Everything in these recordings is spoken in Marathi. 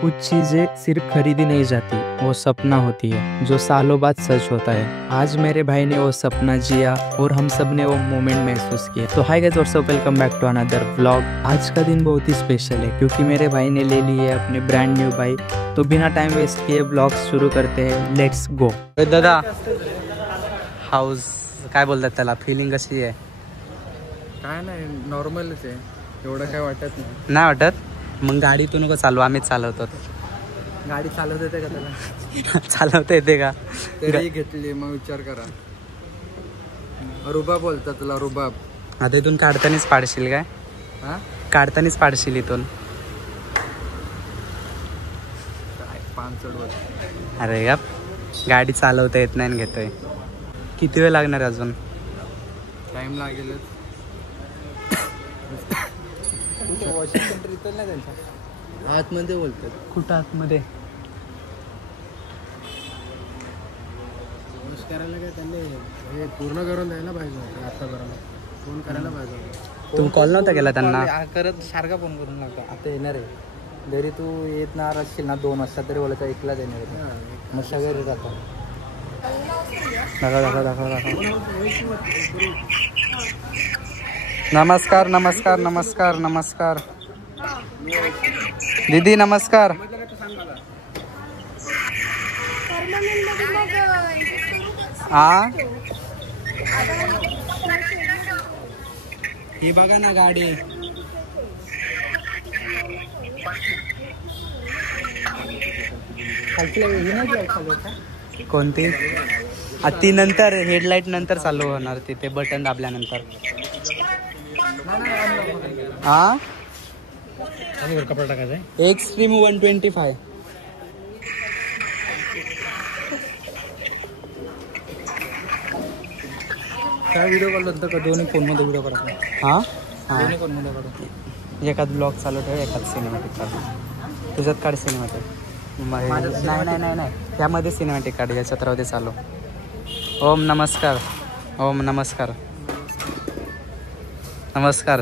कुछ चीज़ें सिर्फ खरीदी नहीं जाती, वो सपना होती है जो सालों बाद सच होता है। आज मेरे भाई ने वो सपना जिया और हम सब ने वो मोमेंट महसूस किया। तो hi guys, what's up, welcome back to another vlog. आज का दिन बहुत ही स्पेशल है क्योंकि मेरे भाई ने ले ली है अपनी ब्रांड न्यू बाइक। तो बिना टाइम वेस्ट किए ब्लॉग शुरू करते हैं, लेट्स गो। दादा हाऊस काय बोलतात त्याला, फिलिंग कशी आहे? काय नाही, नॉर्मलच आहे, एवढं काय वाटत नाही. नाही वाटत? मग गाडी तू नको चालू, आम्हीच चालवतो. गाडी चालवता येते का त्याला? चालवता येते का? तरी घेतली, मग विचार करा. रुबाब बोलतात तुला, रुबाब. आता इथून काढतानीच पाडशील काय? हा, काढतानीच पाडशील इथून. अरे का गाडी चालवता येत नाही आणि घेतोय. किती वेळ लागणार अजून? टाइम लागेलच. वॉशिंग सेंटर इथं नाही त्यांच्या आतमध्ये बोलतात. कुठं आतमध्ये? करायला काय त्यांनी हे पूर्ण करून द्यायला पाहिजे. आता करून फोन करायला पाहिजे. तू कॉल नव्हता केला त्यांना? करत सारखा फोन करून लागतो. आता येणार आहे, जरी तू येणार असशील ना 2 वाजता तरी बोलायचं एकलाच येणार आहे. मग सगळे जातो. नमस्कार नमस्कार नमस्कार नमस्कार दीदी, नमस्कार. हा, ही बघा ना गाडी. कोणती? ती नंतर हेडलाईट नंतर चालू होणार, तिथे बटन दाबल्यानंतर. हा, कपडा टाकायचा आहे. एक्स्ट्रीम 125. काय व्हिडिओ काढला तर दोन्ही फोनमध्ये व्हिडिओ काढतो. हा दोन्ही फोनमध्ये काढतो. एखाद ब्लॉग चालू ठेव, एखाद सिनेमॅटिक काढ. तुझ्यात काढ सिनेमॅटिक. नाही नाही नाही नाही, त्यामध्ये सिनेमॅटिक काढ, याच्यात राहू दे चालू. ओम नमस्कार, ओम नमस्कार, नमस्कार.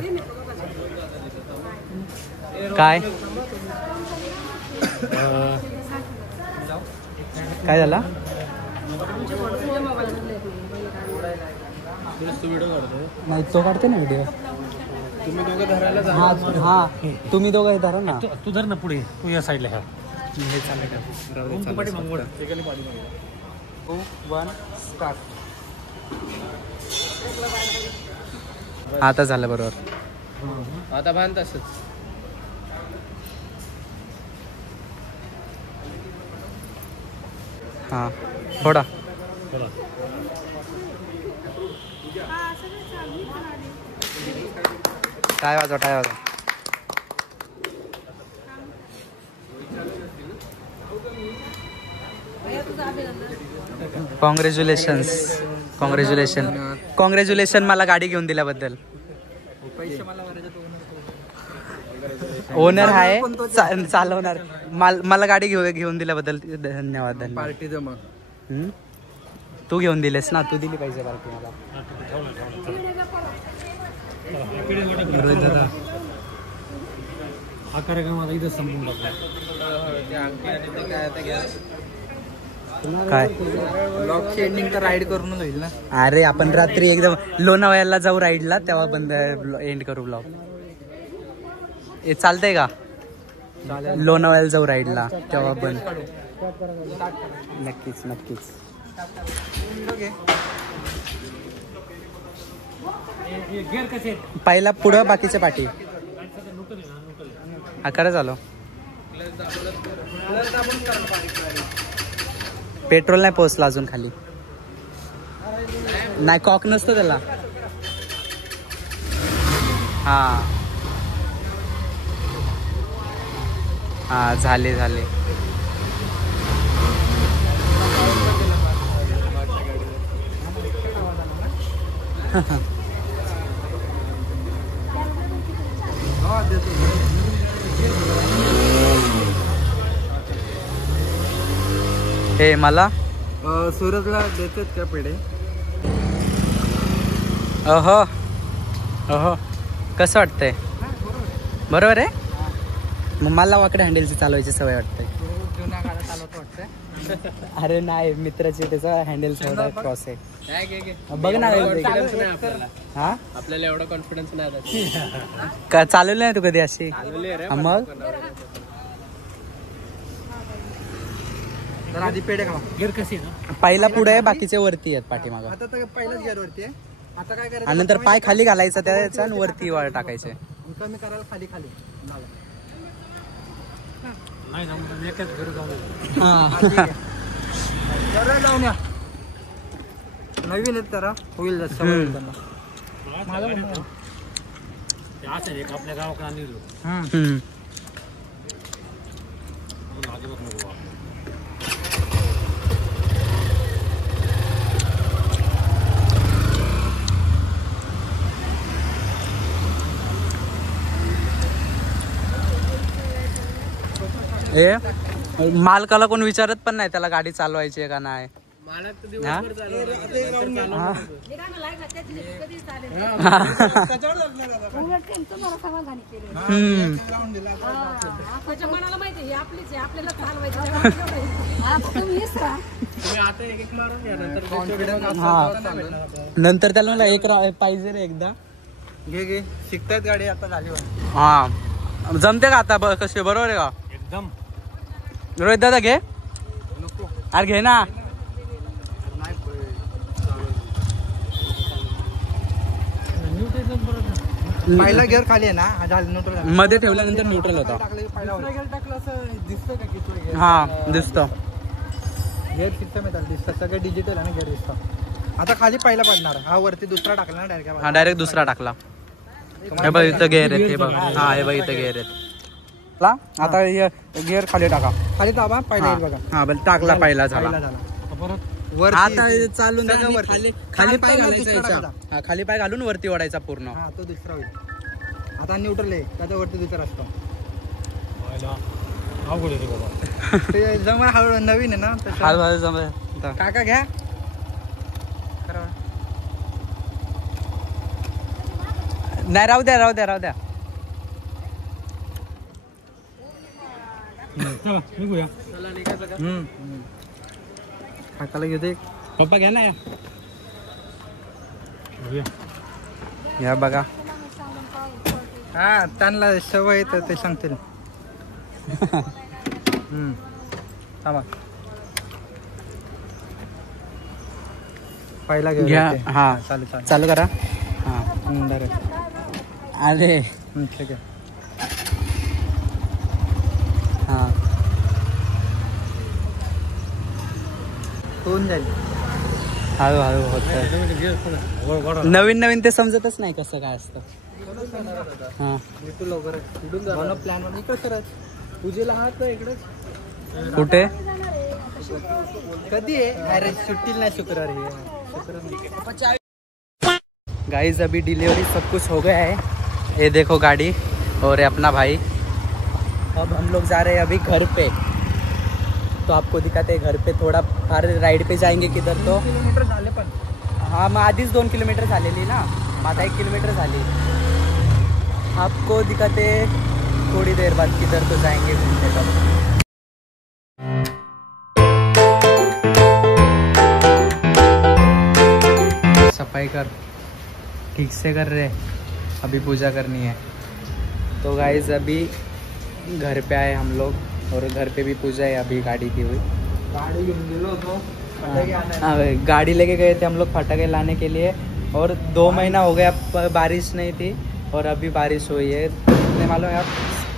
काय काय झाला? नाही, तो काढते ना व्हिडिओ. तुम्ही दोघं धरायला हा हा, तुम्ही दोघं धरा ना. तू धर ना पुढे, तू या साईडला ह्या. हे चाललं का? 2, 1 स्टार्ट. आता झालं बरोबर. आता बांध तसंच. हां, थोडा. टाय वाजवा, टाय वाजवा. कॉंग्रॅच्युलेशन्स, कॉंग्रॅच्युलेशन, कॉंग्रॅच्युलेशन मला गाडी घेऊन दिल्याबद्दल. पैसे मला ओनर आहे, चालवणार. मला गाडी घेऊन दिल्याबद्दल धन्यवाद. पार्टी दे मग. तू घेऊन दिलेस ना, तू दिली पाहिजे पार्टी मला. दादा, हा कार्यक्रम आता इथं संपून टाकला. काय ब्लॉगची एंडिंग तर राईड करून होईल ना. अरे आपण रात्री एकदम लोणावळ्याला जाऊ राईडला, तेव्हा बंद एंड करू ब्लॉग. हे चालतंय का? लोणावळ्याला जाऊ राईडला, तेव्हा बंद. नक्कीच नक्कीच. पहिला पुढं, बाकीच्या पाठी. हा, खरं झालो. पेट्रोल नाही पोहोचला अजून खाली. नाही, कॉक नसतो त्याला. हा हा, झाले झाले. हे मला सूरजला देतात का पेढे? अहो कसं वाटतंय? बरोबर आहे. मग मला वाकडे हँडलची चालवायची सवय वाटते. जुना गाडा चालवतो वाटतं. अरे नाही, मित्राची त्याचा हँडल थोडा क्रॉस आहे. बघ ना हा आपल्याला एवढा कॉन्फिडन्स नाही का चालवली नाही तू कधी अशी? मग आधी पेढे खावा. गिअर कशी पहिला पुढे आहे, बाकीचे वरती आहेत पाठीमाग. आता तर पहिलाच गिअर वरती आहे. आता काय करायचं, आणि नंतर पाय खाली घालायचा त्याचा आणि वरती वर टाकायचे. कमी करायला खाली खाली जाऊन या. नवीन आहेत जरा होईल सवय त्यांना. आपल्या गावाकडे मालकाला कोण विचारत पण नाही त्याला गाडी चालवायची आहे का नाही. नंतर त्याला म्हणलं एक पाहिजे रे एकदा. घे शिकतायत गाडी आता झाली. हा जमते का आता कसे बरोबर आहे का एकदम. रोहित दादा घे. अरे घे ना. पहिला गिअर खाली आहे ना, न्यूट्रल मध्ये ठेवल्यानंतर न्यूट्रल होता. दिसतं का? हा दिसतो. गिअर सिस्टम येतात दिसतं, सगळं डिजिटल आणि गिअर दिसतं. आता खाली पहिला पडणार, हा वरती दुसरा टाकला ना डायरेक्ट. हा डायरेक्ट दुसरा टाकला. हे बघ इथं गेअर आहेत, हे बघ. हा हे बघ इथं गेअर आहेत. आता गिअर खाली टाका. खाली दाबा पहिला बघा. हा बरं टाकला पहिला झाला. वर आता चालून खाली खाली पाय घालायचा. खाली पाय घालून वरती ओढायचा पूर्ण. हा तो दुसरा होईल. आता न्यूट्रल आहे त्याच्या वरती दुसरा असतो. जमा हळू नवीन आहे ना, हळूहळू जमा. काका घ्या. नाही राहू द्या राहू द्या राहू द्या. काकाला घेते. पप्पा घ्या ना या बघा. हा त्यांना सवय तर ते सांगतील. थांबा पहिला घ्या. हा चालू चालू करा. हा अरे ठीक आहे. हा होऊन जाईल. हळूहळू होत. नवीन नवीन ते समजतच नाही कसं काय असतं. हा प्लॅन इकडे सरच पूजेला आहात इकडेच. कुठे कधी आहे? अरे सुट्टी नाही शुक्रवार है. गाइस अभी डिलीवरी सब कुछ हो गया है. ये देखो गाड़ी और अपना भाई. अब हम लोग जा रहे हैं अभी घर पे. तो आपको दिखाते हैं घर पे. थोड़ा फार राइड पे जाएंगे किधर तो 2 किलोमीटर झाले पण. हाँ मग आधीच 2 किलोमीटर झालेली ना, आता 1 किलोमीटर झाली. आपको दिखाते थोड़ी देर बाद किधर तो जाएंगे घूमने का. सफाई कर ठीक से कर रहे, अभी पूजा करनी है. तो गाइस अभी घर पे आए हम लोग और घर पे भी पूजा है अभी गाड़ी की हुई. गाड़ी घेऊन गेलो होतो. गाड़ी लेके गए थे हम लोग फटाके लाने के लिए. और 2 महीना हो गया बारिश नहीं थी और अभी बारिश हुई है. इतने मालूम है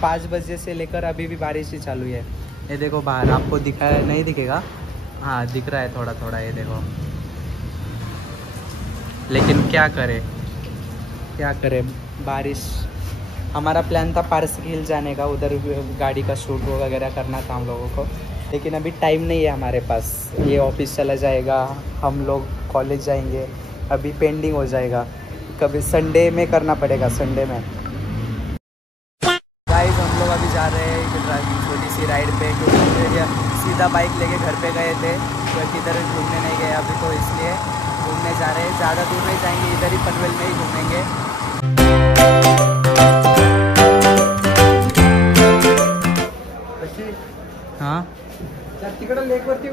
5 बजे से लेकर अभी भी बारिश ही चालू है. ये देखो बाहर आपको दिखा नहीं दिखेगा. हाँ दिख रहा है थोड़ा थोड़ा. ये देखो लेकिन क्या करे बारिश. हमारा प्लान था पारसी हिल जाने का, उधर गाड़ी का शूट वगैरह करना था हम लोगों को. लेकिन अभी टाइम नहीं है हमारे पास. ये ऑफिस चला जाएगा, हम लोग कॉलेज जाएंगे, अभी पेंडिंग हो जाएगा. कभी संडे में करना पड़ेगा, संडे में. गाइस हम लोग अभी जा रहे हैं छोटी सी राइड पे. सीधा बाइक लेके घर पे गए थे तो किधर घूमने नहीं गए अभी, तो इसलिए घूमने जा रहे हैं. ज़्यादा दूर नहीं जाएंगे, इधर ही पनवेल में ही घूमेंगे. हां तिकडं लेकवरती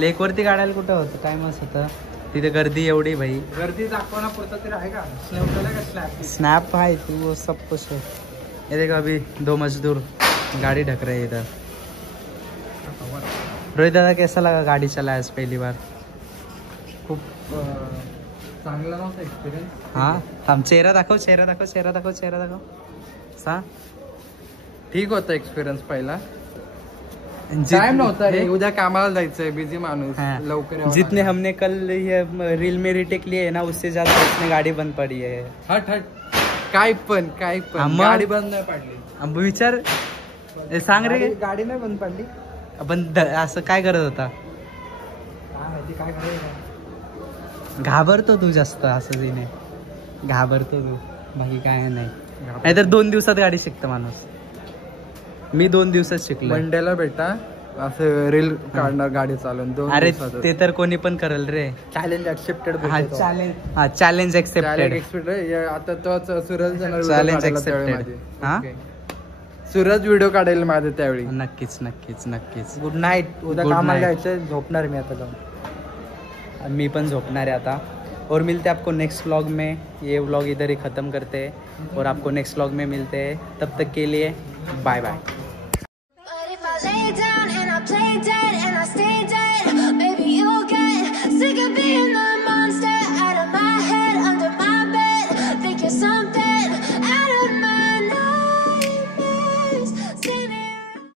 लेकवरती काढायला कुठं होतं काय मस्त होतं तिथे गर्दी एवढी भाई गर्दी दाखवणं पुरतं तरी आहे का स्नॅप का स्नैप है तो वो सब कुछ है। ये देखो अभी 2 मजदूर गाड़ी ढक रहे हैं इधर। रोहित दादा कैसा लगा गाड़ी चलाया आज पहली बार? खूप चांगला नव्हता एक्सपिरियन्स हाँ हम चेहरा दाखव सा ठीक होता एक्सपिरियन्स पहिला जित- टाइम नव्हता रे उद्या कामाला जायचंय बिझी माणूस हाँ, लवकर यावं जितने लागलं. हमने कल ये रील में रिटेक लिए है ना उससे ज्यादा इसमें गाड़ी बंद पड़ी है। हट काय पण हा, मग? गाडी बंद नाही पडली अब विचार सांग रे गाडी नाही बंद पडली आपण असं काय करत होता? काय माहिती काय करायचं घाबरतो तू जास्त असं तिने घाबरतो तू बाकी काय नाही नाहीतर 2 दिवसात गाडी शिकतो माणूस मी 2 दिवसात शिकलो मंडेला बेटा असं रील काढणार गाडी चालवून 2 अरे दिवसातच. ते तर कोणी पण करल रे चॅलेंज ऍक्सेप्टेड हा चॅलेंज एक्सेप्टेड आता तोच सूरज जाणार video चॅलेंज काढायला एक्सेप्टेड त्यावेळी माझी. हा Okay. सूरज व्हिडिओ काढेल माझे त्यावेळी नक्कीच गुड नाईट उद्या Good कामाला night. जायचं झोपणार मी आता जाऊन मी पण झोपणार है आता और मिलते हैं आपको नेक्स्ट व्लॉग में। ये व्लॉग इधर ही ख़त्म करते हैं और आपको नेक्स्ट व्लॉग में मिलते हैं तब तक के लिए bye bye. But if I lay down and I play dead